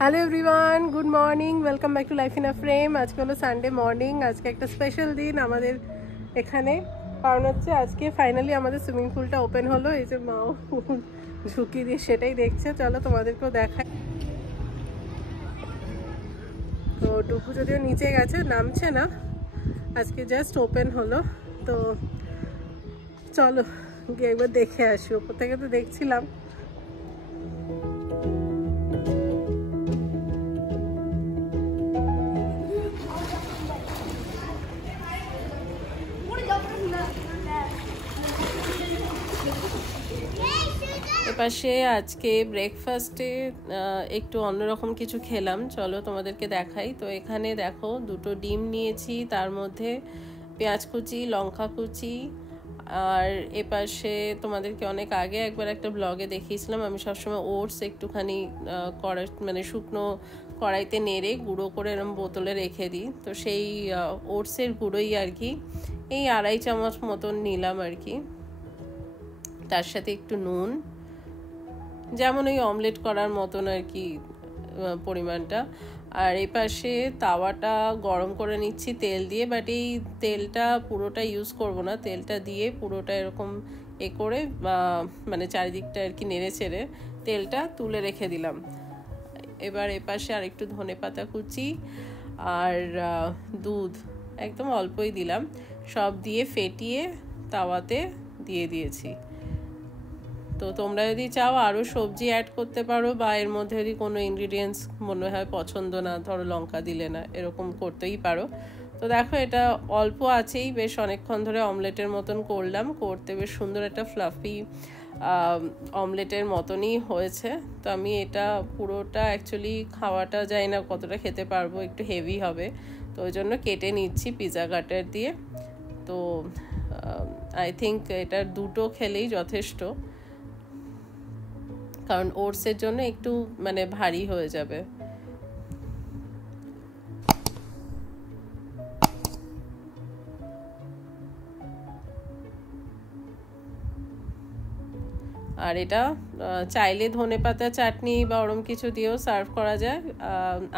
Hello everyone, good morning, welcome back to life in a frame. আজকে হলো Sunday morning. আজকে একটা special দিন আমাদের এখানে, কারণ হচ্ছে আজকে ফাইনালি আমাদের সুইমিং পুলটা ওপেন হলো। এই যে মাও ঝুঁকি দিয়ে সেটাই দেখছে। চলো তোমাদেরকেও দেখায়। তো টুকু যদিও নিচে গেছে, নামছে না, আজকে জাস্ট ওপেন হলো। তো চলো গিয়ে একবার দেখে আসি। ওপর থেকে তো দেখছিলাম। এপাশে আজকে ব্রেকফাস্টে একটু অন্যরকম কিছু খেলাম, চলো তোমাদেরকে দেখাই। তো এখানে দেখো, দুটো ডিম নিয়েছি, তার মধ্যে পেঁয়াজ কুচি, লঙ্কা কুচি, আর এপাশে তোমাদেরকে অনেক আগে একবার একটা ব্লগে দেখিয়েছিলাম, আমি সবসময় ওটস একটুখানি মানে শুকনো কড়াইতে নেড়ে গুঁড়ো করে এরকম বোতলে রেখে দিই। তো সেই ওটসের গুঁড়োই আর কি এই 2.5 চামচ মতন নিলাম আর কি। তার সাথে একটু নুন, যেমন ওই অমলেট করার মতন আর কি পরিমাণটা। আর এই পাশে তাওয়াটা গরম করে নিচ্ছি তেল দিয়ে, বাট এই তেলটা পুরোটা ইউজ করব না, তেলটা দিয়ে পুরোটা এরকম করে মানে চারিদিকটা আর কি নেড়ে চেড়ে তেলটা তুলে রেখে দিলাম। এবার এপাশে আর একটু ধনেপাতা কুচি আর দুধ একদম অল্পই দিলাম, সব দিয়ে ফেটিয়ে তাওয়াতে দিয়ে দিয়েছি। তো তোমরা যদি চাও আরও সবজি অ্যাড করতে পারো, বা এর মধ্যে যদি কোনো ইনগ্রিডিয়েন্টস মনে হয় পছন্দ না, ধরো লঙ্কা দিলে না, এরকম করতেই পারো। তো দেখো, এটা অল্প আছেই, বেশ অনেকক্ষণ ধরে অমলেটের মতন করলাম, করতে বেশ সুন্দর একটা ফ্লাফি অমলেটের মতনই হয়েছে। তো আমি এটা পুরোটা অ্যাকচুয়ালি খাওয়াটা যায় না কতটা খেতে পারবো, একটু হেভি হবে, তো ওই জন্য কেটে নিচ্ছি পিৎজা কাটার দিয়ে। তো আই থিঙ্ক এটা দুটো খেলেই যথেষ্ট, কারণ ওটসের জন্য একটু মানে ভারী হয়ে যাবে। আর এটা চাইলে ধনেপাতা চাটনি বা ওরম কিছু দিয়েও সার্ভ করা যায়।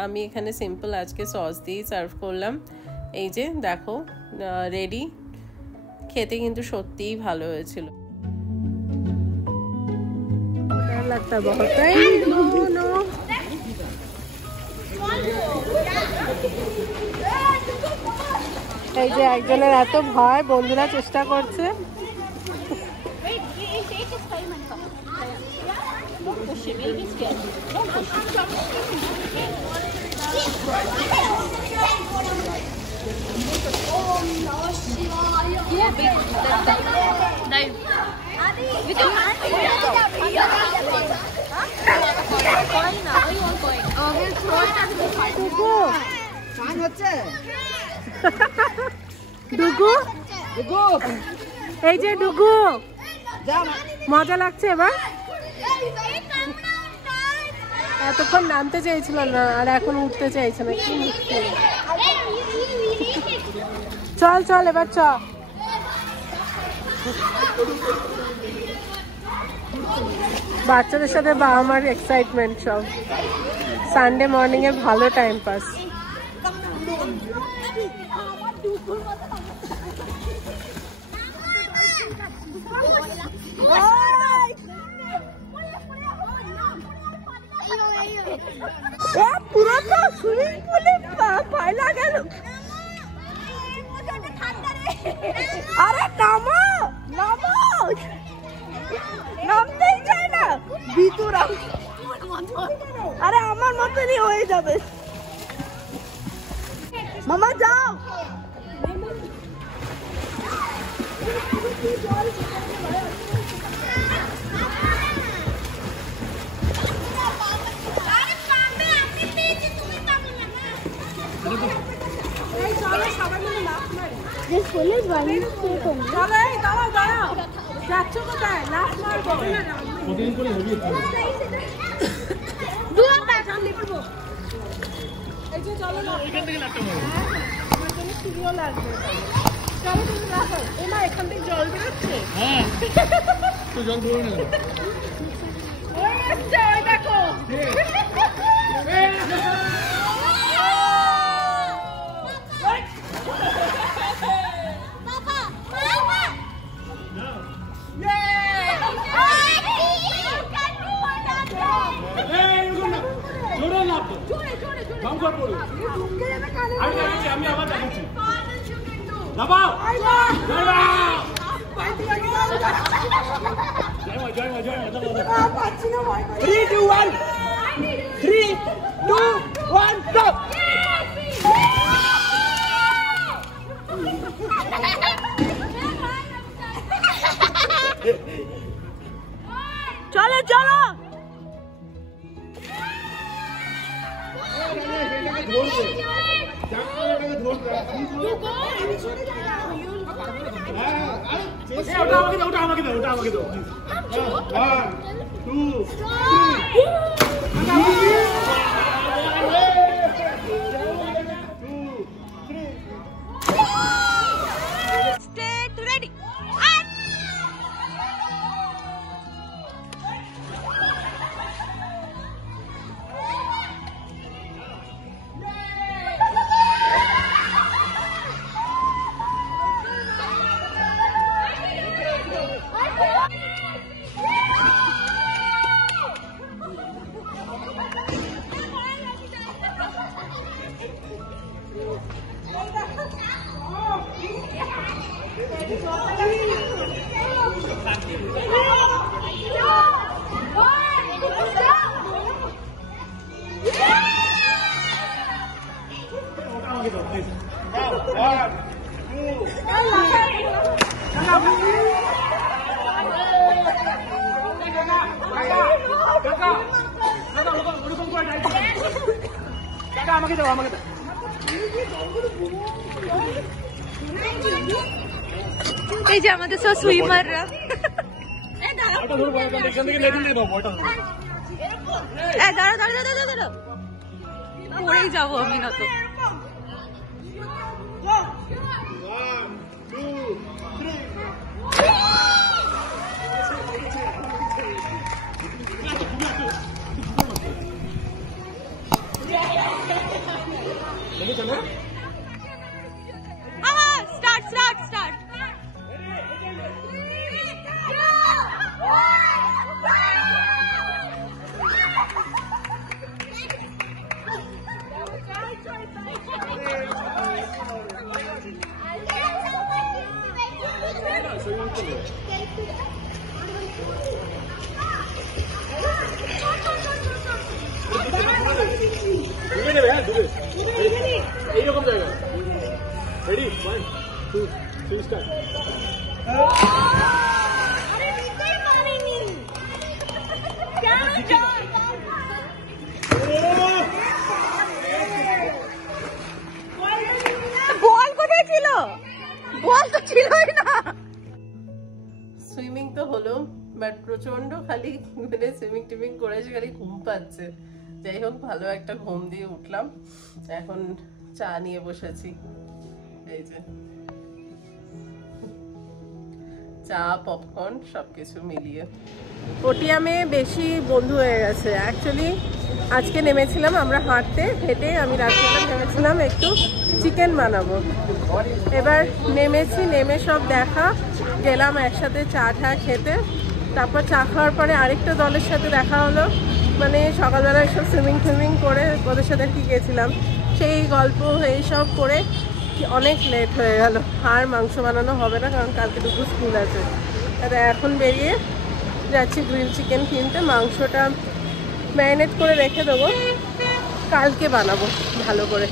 আমি এখানে সিম্পল আজকে সস দিয়েই সার্ভ করলাম। এই যে দেখো, রেডি। খেতে কিন্তু সত্যিই ভালো হয়েছিল। लगता है बहुत नो এই যে একজনের এত ভয়, বন্ধুরা চেষ্টা করছে। ডুগু, এই যে ডুগু, মজা লাগছে এবার? এতক্ষণ নামতে চাইছিল না, আর এখন উঠতে চাইছে না, কি মুশকিল। চল চল এবার চ। বাচ্চাদের সাথে বাবা মার এক্সাইটমেন্ট, সব সানডে মর্নিং এ ভালো টাইম পাস। পুরোটা সুইমিং পুলে পয়লা গেল। আরে নামো নামো, নামতেই চায় না ভিতরা। আরে আমার মতনই হয়ে যাবে, মামা যাও। এখান থেকে জল বেরোচ্ছে। হ্যাঁ, জল বেরোয় না। দেখো আমি আবার দেখাচ্ছি দাবাও Three, two, one. 3, 2, 1, go! চলো চলো ওটা আমাকে দাও 1, 2, 3. State ready. আমাকে দাও এই যে আমাদের সব সুইমাররা দাঁড়া পড়েই যাবো আমি না তো স্টার্ট এইরকম জায়গা রেডি 1, 2, 3 স্টার্ট বল কোথায় ছিল বল তো ছিলই না সুইমিং তো হলো বাট প্রচন্ড খালি মানে সুইমিং টিমিং করে খালি ঘুম পাচ্ছে যাই হোক ভালো একটা ঘুম দিয়ে উঠলাম এখন চা নিয়ে বসেছি এই যে চা পপকর্ন সবকিছু মিলিয়ে পটিয়ামে বেশি বন্ধু হয়ে গেছে অ্যাকচুয়ালি আজকে নেমেছিলাম আমরা হেঁটে আমি রাত্রিবেলা নেমেছিলাম একটু চিকেন বানাবো এবার নেমে সব দেখা গেলাম একসাথে চা খেতে তারপর চা খাওয়ার পরে আরেকটা দলের সাথে দেখা হলো মানে সকালবেলা সব সুইমিং করে ওদের সাথে কি গেছিলাম সেই গল্প এইসব করে অনেক লেট হয়ে গেল আর মাংস বানানো হবে না কারণ কালকে দুপুর স্কুল আছে এখন বেরিয়ে যাচ্ছি গ্রিল চিকেন কিনতে মাংসটা ম্যারিনেট করে রেখে দেবো কালকে বানাবো ভালো করে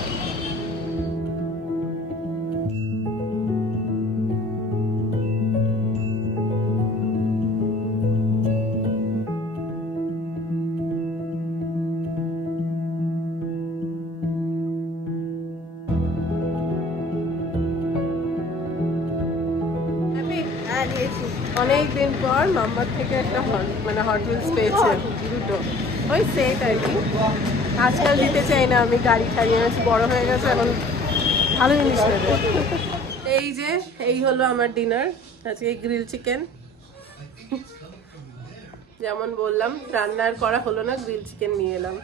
অনেকদিন পর মাম্মার থেকে একটা মানে হট হুইলস পেয়েছে দুটো ওই সেট আর কি আজকাল দিতে চাই না আমি গাড়ি ছাড়িয়ে গেছি বড় হয়ে গেছে এখন ভালো জিনিস নেবে এই হলো আমার ডিনার আজকে গ্রিল চিকেন যেমন বললাম রান্নার করা হলো না গ্রিল চিকেন নিয়ে এলাম